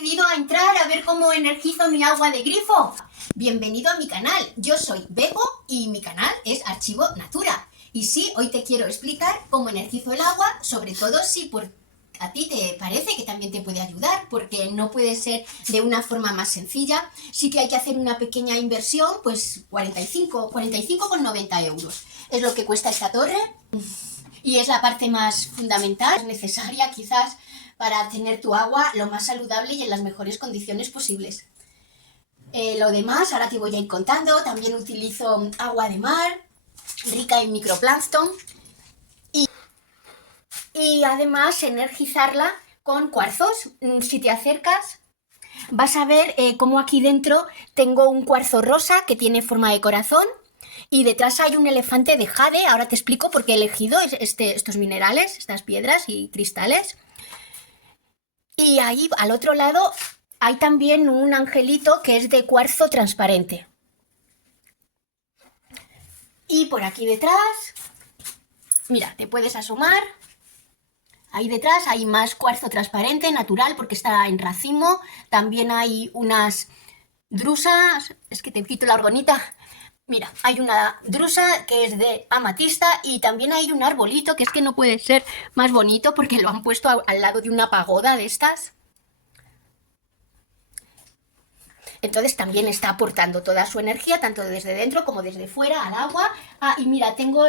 decidido a entrar a ver cómo energizo mi agua de grifo. Bienvenido a mi canal, yo soy Bego y mi canal es Archivo Natura. Y sí, hoy te quiero explicar cómo energizo el agua, sobre todo si a ti te parece que también te puede ayudar, porque no puede ser de una forma más sencilla. Sí que hay que hacer una pequeña inversión, pues 45,90 euros. Es lo que cuesta esta torre y es la parte más fundamental, necesaria quizás para tener tu agua lo más saludable y en las mejores condiciones posibles. Lo demás, ahora te voy a ir contando. También utilizo agua de mar, rica en microplancton, y además energizarla con cuarzos. Si te acercas, vas a ver cómo aquí dentro tengo un cuarzo rosa que tiene forma de corazón y detrás hay un elefante de jade. Ahora te explico por qué he elegido estos minerales, estas piedras y cristales. Y ahí al otro lado hay también un angelito que es de cuarzo transparente. Y por aquí detrás, mira, te puedes asomar. Ahí detrás hay más cuarzo transparente, natural, porque está en racimo. También hay unas drusas, es que te quito la orgonita. Mira, hay una drusa que es de amatista y también hay un arbolito que es que no puede ser más bonito porque lo han puesto al lado de una pagoda de estas. Entonces también está aportando toda su energía, tanto desde dentro como desde fuera, al agua. Ah, y mira, tengo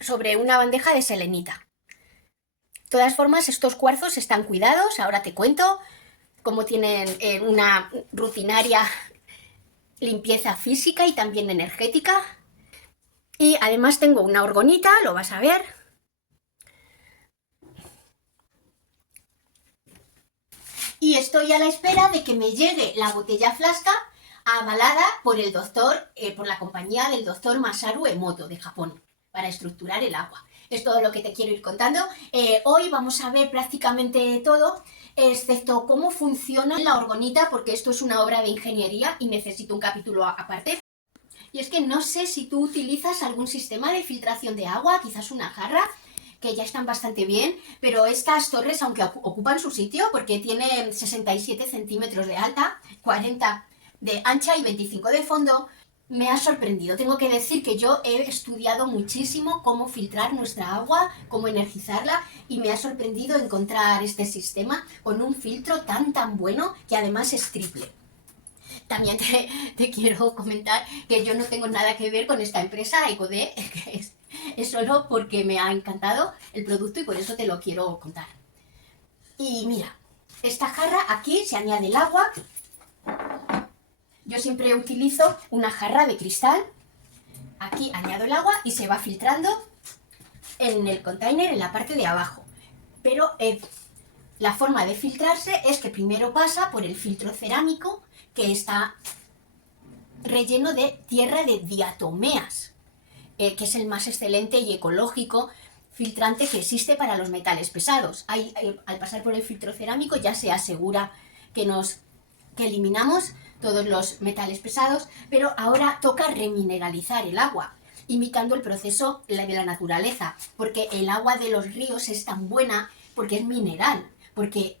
sobre una bandeja de selenita. De todas formas, estos cuarzos están cuidados, ahora te cuento cómo tienen una rutinaria limpieza física y también energética. Y además tengo una orgonita, lo vas a ver. Y estoy a la espera de que me llegue la botella flasca avalada por el doctor, por la compañía del doctor Masaru Emoto de Japón, para estructurar el agua. Es todo lo que te quiero ir contando. Hoy vamos a ver prácticamente todo, excepto cómo funciona la orgonita, porque esto es una obra de ingeniería y necesito un capítulo aparte. Y es que no sé si tú utilizas algún sistema de filtración de agua, quizás una jarra, que ya están bastante bien, pero estas torres, aunque ocupan su sitio, porque tienen 67 centímetros de alta, 40 de ancha y 25 de fondo, me ha sorprendido. Tengo que decir que yo he estudiado muchísimo cómo filtrar nuestra agua, cómo energizarla, y me ha sorprendido encontrar este sistema con un filtro tan bueno que además es triple. También te quiero comentar que yo no tengo nada que ver con esta empresa Ecode, que es solo porque me ha encantado el producto y por eso te lo quiero contar. Y mira, esta jarra aquí se añade el agua. Yo siempre utilizo una jarra de cristal. Aquí añado el agua y se va filtrando en el container en la parte de abajo. Pero la forma de filtrarse es que primero pasa por el filtro cerámico, que está relleno de tierra de diatomeas, que es el más excelente y ecológico filtrante que existe para los metales pesados. Al pasar por el filtro cerámico ya se asegura que eliminamos todos los metales pesados, pero ahora toca remineralizar el agua, imitando el proceso de la naturaleza, porque el agua de los ríos es tan buena porque es mineral, porque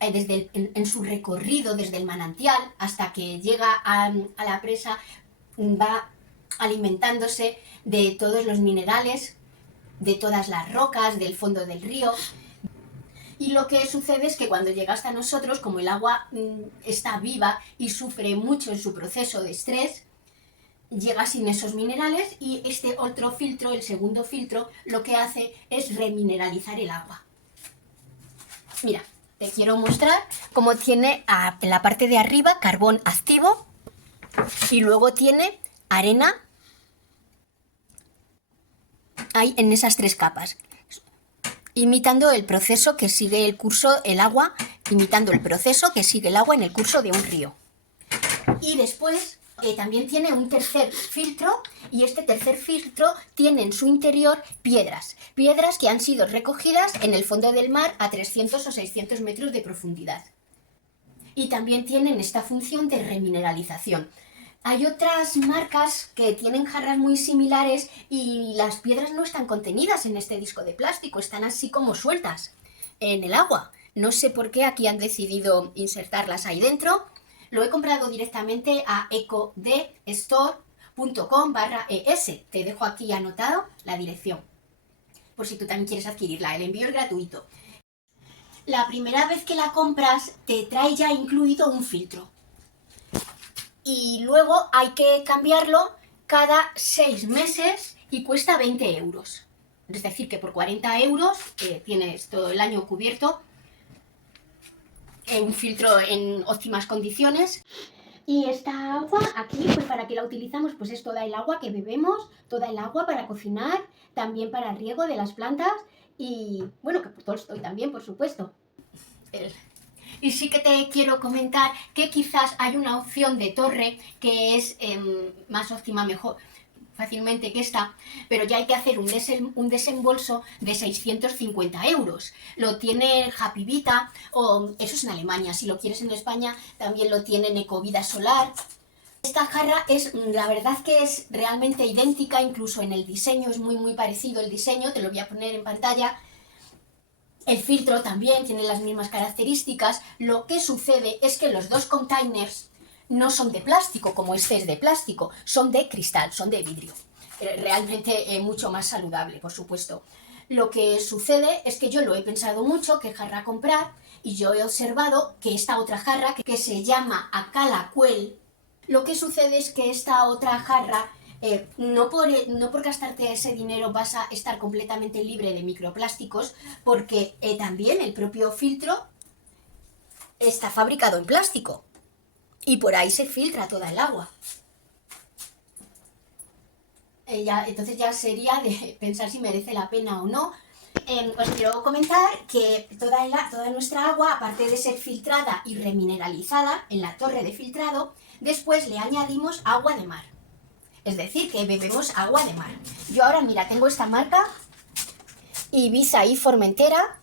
en su recorrido desde el manantial hasta que llega a la presa va alimentándose de todos los minerales, de todas las rocas del fondo del río. Y lo que sucede es que cuando llega hasta nosotros, como el agua está viva y sufre mucho en su proceso de estrés, llega sin esos minerales, y este otro filtro, el segundo filtro, lo que hace es remineralizar el agua. Mira, te quiero mostrar cómo tiene en la parte de arriba carbón activo y luego tiene arena ahí en esas tres capas, imitando el proceso que sigue el agua, imitando el proceso que sigue el agua en el curso de un río. Y después también tiene un tercer filtro, y este tercer filtro tiene en su interior piedras que han sido recogidas en el fondo del mar a 300 o 600 metros de profundidad. Y también tienen esta función de remineralización. Hay otras marcas que tienen jarras muy similares y las piedras no están contenidas en este disco de plástico, están así como sueltas en el agua. No sé por qué aquí han decidido insertarlas ahí dentro. Lo he comprado directamente a ecodestore.com/es. Te dejo aquí anotado la dirección, por si tú también quieres adquirirla. El envío es gratuito. La primera vez que la compras te trae ya incluido un filtro. Y luego hay que cambiarlo cada 6 meses y cuesta 20 euros. Es decir, que por 40 euros tienes todo el año cubierto, un filtro en óptimas condiciones. Y esta agua aquí, pues para qué la utilizamos, pues es toda el agua que bebemos, toda el agua para cocinar, también para el riego de las plantas y, bueno, que por Tolstoy también, por supuesto. Y sí que te quiero comentar que quizás hay una opción de torre que es más óptima, mejor, fácilmente que esta, pero ya hay que hacer un desembolso de 650 euros. Lo tiene Happy Vita, o eso es en Alemania. Si lo quieres en España, también lo tiene en Ecovida Solar. Esta jarra es, la verdad que es realmente idéntica, incluso en el diseño es muy parecido el diseño, te lo voy a poner en pantalla. El filtro también tiene las mismas características. Lo que sucede es que los dos containers no son de plástico, como este es de plástico, son de cristal, son de vidrio. Realmente mucho más saludable, por supuesto. Lo que sucede es que yo lo he pensado mucho, qué jarra comprar, y yo he observado que esta otra jarra, que se llama Acalacuel, lo que sucede es que esta otra jarra, no por gastarte ese dinero vas a estar completamente libre de microplásticos, porque también el propio filtro está fabricado en plástico. Y por ahí se filtra toda el agua. Entonces ya sería de pensar si merece la pena o no. Os quiero comentar que toda nuestra agua, aparte de ser filtrada y remineralizada en la torre de filtrado, después le añadimos agua de mar. Es decir, que bebemos agua de mar. Yo ahora, mira, tengo esta marca, Ibiza y Formentera,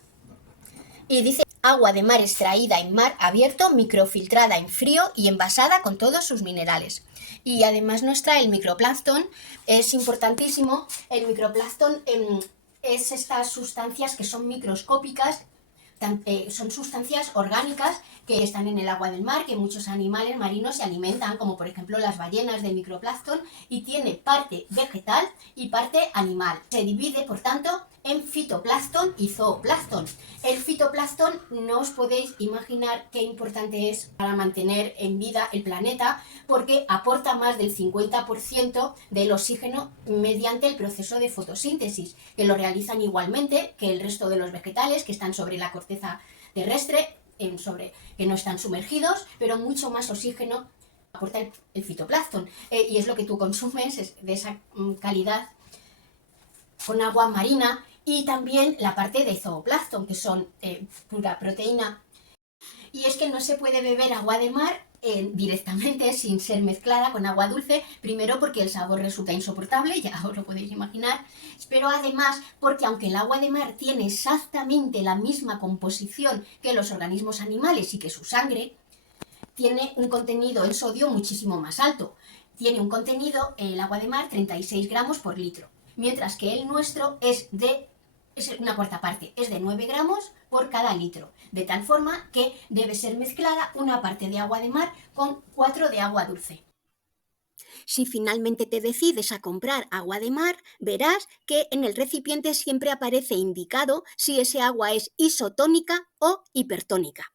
y dice agua de mar extraída en mar abierto, microfiltrada en frío y envasada con todos sus minerales. Y además nos trae el microplancton, es importantísimo. El microplancton es estas sustancias que son microscópicas, son sustancias orgánicas que están en el agua del mar, que muchos animales marinos se alimentan, como por ejemplo las ballenas de microplancton, y tiene parte vegetal y parte animal. Se divide, por tanto, en fitoplancton y zooplancton. El fitoplancton no os podéis imaginar qué importante es para mantener en vida el planeta, porque aporta más del 50% del oxígeno mediante el proceso de fotosíntesis, que lo realizan igualmente que el resto de los vegetales que están sobre la corteza terrestre, que no están sumergidos, pero mucho más oxígeno aporta el fitoplancton, y es lo que tú consumes, es de esa calidad, con agua marina. Y también la parte de zooplancton, que son pura proteína. Y es que no se puede beber agua de mar directamente sin ser mezclada con agua dulce, primero porque el sabor resulta insoportable, ya os lo podéis imaginar, pero además porque aunque el agua de mar tiene exactamente la misma composición que los organismos animales y que su sangre, tiene un contenido en sodio muchísimo más alto. Tiene un contenido, el agua de mar, 36 gramos por litro, mientras que el nuestro es una cuarta parte, es de 9 gramos por cada litro, de tal forma que debe ser mezclada una parte de agua de mar con 4 de agua dulce. Si finalmente te decides a comprar agua de mar, verás que en el recipiente siempre aparece indicado si ese agua es isotónica o hipertónica.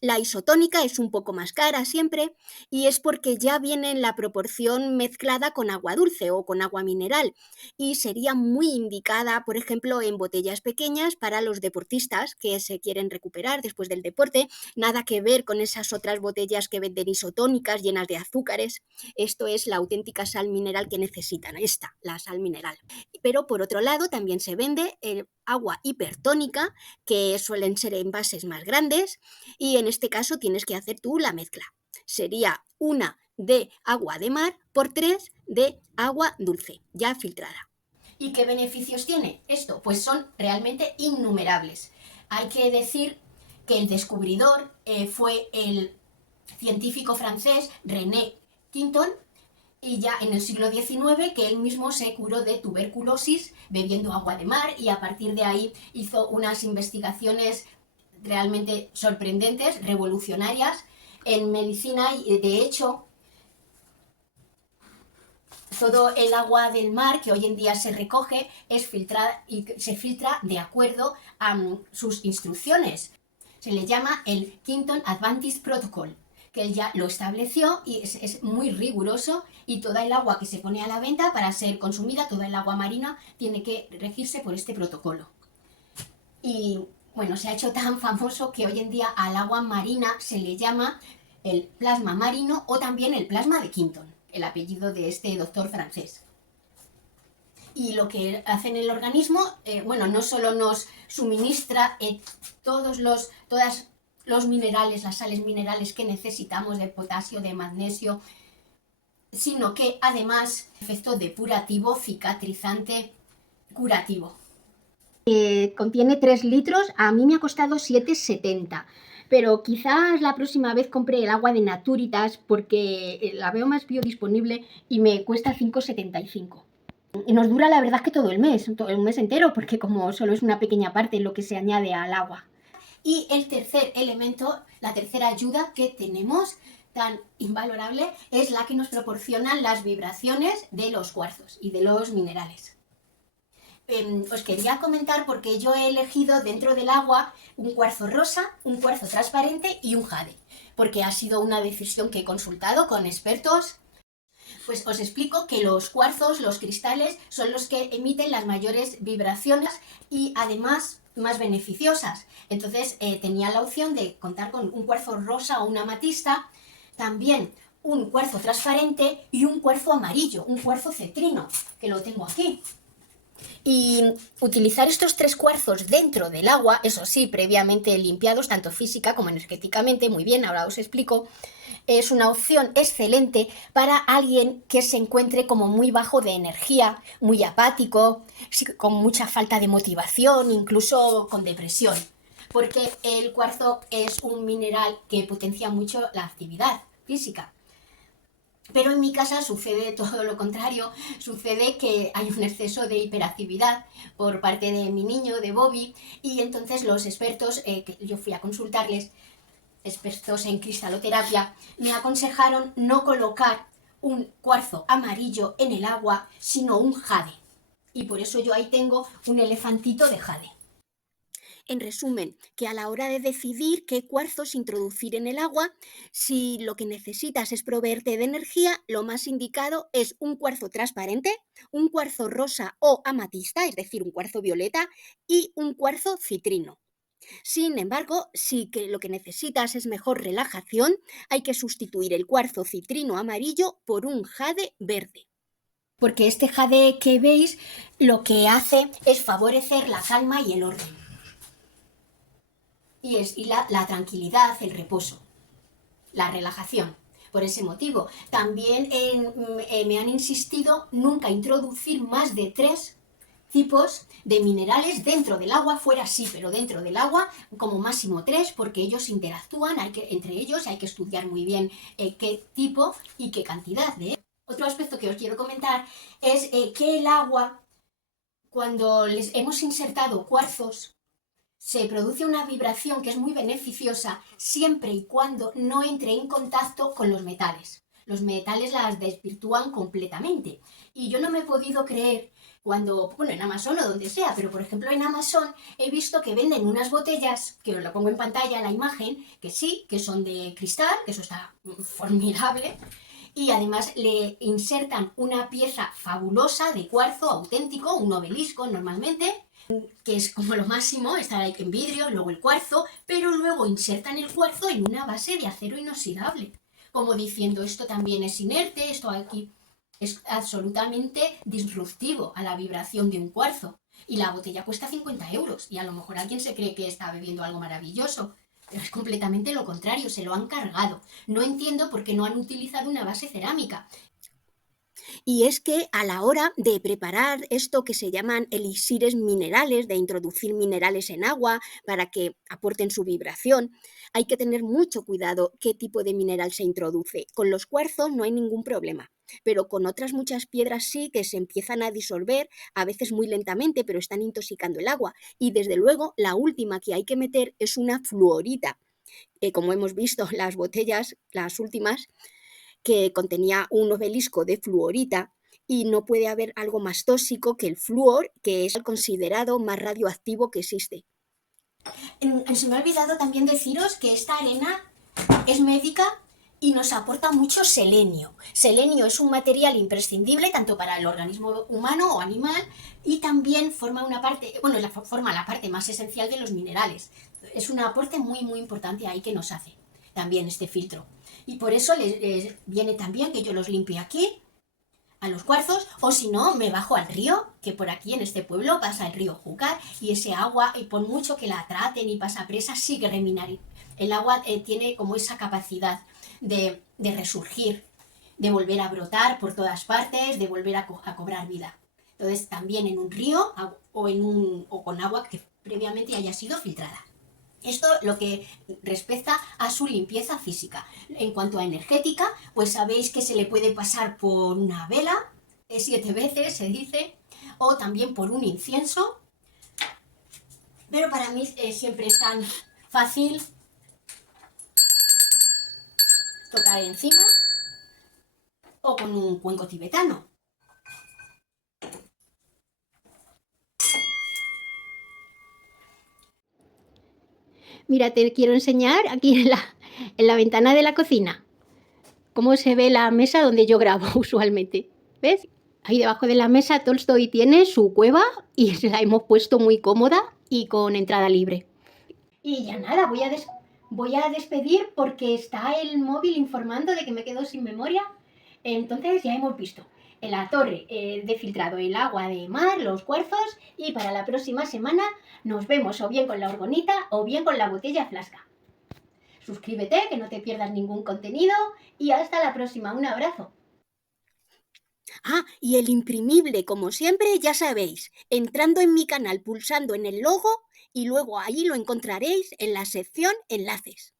La isotónica es un poco más cara siempre y es porque ya viene en la proporción mezclada con agua dulce o con agua mineral, y sería muy indicada, por ejemplo, en botellas pequeñas para los deportistas que se quieren recuperar después del deporte. Nada que ver con esas otras botellas que venden isotónicas llenas de azúcares. Esto es la auténtica sal mineral que necesitan, la sal mineral. Pero por otro lado también se vende agua hipertónica, que suelen ser envases más grandes, y en este caso tienes que hacer tú la mezcla. Sería 1 de agua de mar por 3 de agua dulce, ya filtrada. ¿Y qué beneficios tiene esto? Pues son realmente innumerables. Hay que decir que el descubridor fue el científico francés René Quinton, y ya en el siglo XIX que él mismo se curó de tuberculosis bebiendo agua de mar, y a partir de ahí hizo unas investigaciones realmente sorprendentes, revolucionarias en medicina. Y de hecho, todo el agua del mar que hoy en día se recoge es filtrada y se filtra de acuerdo a sus instrucciones. Se le llama el Quinton Advantage Protocol, que él ya lo estableció y es muy riguroso, y toda el agua que se pone a la venta para ser consumida, toda el agua marina, tiene que regirse por este protocolo. Y bueno, se ha hecho tan famoso que hoy en día al agua marina se le llama el plasma marino o también el plasma de Quinton, el apellido de este doctor francés. Y lo que hace en el organismo, no solo nos suministra todos los minerales, las sales minerales que necesitamos, de potasio, de magnesio, sino que además efecto depurativo, cicatrizante, curativo. Contiene 3 litros, a mí me ha costado 7,70, pero quizás la próxima vez compre el agua de Naturitas porque la veo más biodisponible y me cuesta 5,75. Y nos dura la verdad que todo el mes entero, porque como solo es una pequeña parte lo que se añade al agua. Y el tercer elemento, la tercera ayuda que tenemos tan invalorable, es la que nos proporcionan las vibraciones de los cuarzos y de los minerales. Os quería comentar porque yo he elegido dentro del agua un cuarzo rosa, un cuarzo transparente y un jade, porque ha sido una decisión que he consultado con expertos. Pues os explico que los cuarzos, los cristales, son los que emiten las mayores vibraciones y además más beneficiosas. Entonces tenía la opción de contar con un cuarzo rosa o una amatista, también un cuarzo transparente y un cuarzo amarillo, un cuarzo cetrino, que lo tengo aquí. Y utilizar estos 3 cuarzos dentro del agua, eso sí, previamente limpiados, tanto física como energéticamente, muy bien, ahora os explico, es una opción excelente para alguien que se encuentre como muy bajo de energía, muy apático, con mucha falta de motivación, incluso con depresión, porque el cuarzo es un mineral que potencia mucho la actividad física. Pero en mi casa sucede todo lo contrario, sucede que hay un exceso de hiperactividad por parte de mi niño, de Bobby, y entonces los expertos, que yo fui a consultarles, expertos en cristaloterapia, me aconsejaron no colocar un cuarzo amarillo en el agua, sino un jade. Y por eso yo ahí tengo un elefantito de jade. En resumen, que a la hora de decidir qué cuarzos introducir en el agua, si lo que necesitas es proveerte de energía, lo más indicado es un cuarzo transparente, un cuarzo rosa o amatista, es decir, un cuarzo violeta, y un cuarzo citrino. Sin embargo, si que lo que necesitas es mejor relajación, hay que sustituir el cuarzo citrino amarillo por un jade verde. Porque este jade que veis lo que hace es favorecer la calma y el orden. Y la tranquilidad, el reposo, la relajación. Por ese motivo, también me han insistido nunca introducir más de 3 tipos de minerales dentro del agua, fuera sí, pero dentro del agua como máximo 3, porque ellos interactúan, entre ellos hay que estudiar muy bien qué tipo y qué cantidad de. Otro aspecto que os quiero comentar es que el agua, cuando les hemos insertado cuarzos, se produce una vibración que es muy beneficiosa siempre y cuando no entre en contacto con los metales. Los metales las desvirtúan completamente. Y yo no me he podido creer cuando, en Amazon o donde sea, pero por ejemplo en Amazon he visto que venden unas botellas, que os lo pongo en pantalla la imagen, que sí, que son de cristal, que eso está formidable, y además le insertan una pieza fabulosa de cuarzo auténtico, un obelisco normalmente, que es como lo máximo, estará en vidrio, luego el cuarzo, pero luego insertan el cuarzo en una base de acero inoxidable, como diciendo, esto también es inerte, esto aquí es absolutamente disruptivo a la vibración de un cuarzo. Y la botella cuesta 50 euros, y a lo mejor alguien se cree que está bebiendo algo maravilloso, pero es completamente lo contrario, se lo han cargado. No entiendo por qué no han utilizado una base cerámica. Y es que a la hora de preparar esto que se llaman elixires minerales, de introducir minerales en agua para que aporten su vibración, hay que tener mucho cuidado qué tipo de mineral se introduce. Con los cuarzos no hay ningún problema. pero con otras muchas piedras sí que se empiezan a disolver, a veces muy lentamente, pero están intoxicando el agua. Y desde luego la última que hay que meter es una fluorita. Como hemos visto, las botellas, las últimas, que contenía un obelisco de fluorita, y no puede haber algo más tóxico que el flúor, que es el considerado más radioactivo que existe. Se me ha olvidado también deciros que esta arena es médica y nos aporta mucho selenio. Selenio es un material imprescindible tanto para el organismo humano o animal y también forma una parte, bueno, forma la parte más esencial de los minerales. Es un aporte muy, muy importante ahí que nos hace también este filtro. Y por eso les viene también que yo los limpie aquí a los cuarzos, o si no, me bajo al río, que por aquí en este pueblo pasa el río Júcar, y ese agua, y por mucho que la traten y pasa presa, sigue reminar. El agua tiene como esa capacidad de resurgir, de volver a brotar por todas partes, de volver a cobrar vida. Entonces, también en un río o con agua que previamente haya sido filtrada. Esto lo que respecta a su limpieza física. En cuanto a energética, pues sabéis que se le puede pasar por una vela, 7 veces se dice, o también por un incienso. Pero para mí siempre es tan fácil tocar encima o con un cuenco tibetano. Mira, te quiero enseñar aquí en la ventana de la cocina cómo se ve la mesa donde yo grabo usualmente. ¿Ves? Ahí debajo de la mesa Tolstoy tiene su cueva y se la hemos puesto muy cómoda y con entrada libre. Y ya nada, voy a despedir porque está el móvil informando de que me quedo sin memoria. Entonces ya hemos visto en la torre de filtrado el agua de mar, los cuarzos, y para la próxima semana nos vemos o bien con la orgonita o bien con la botella flasca. Suscríbete, que no te pierdas ningún contenido, y hasta la próxima. Un abrazo. Y el imprimible, como siempre, ya sabéis, entrando en mi canal, pulsando en el logo, y luego ahí lo encontraréis en la sección Enlaces.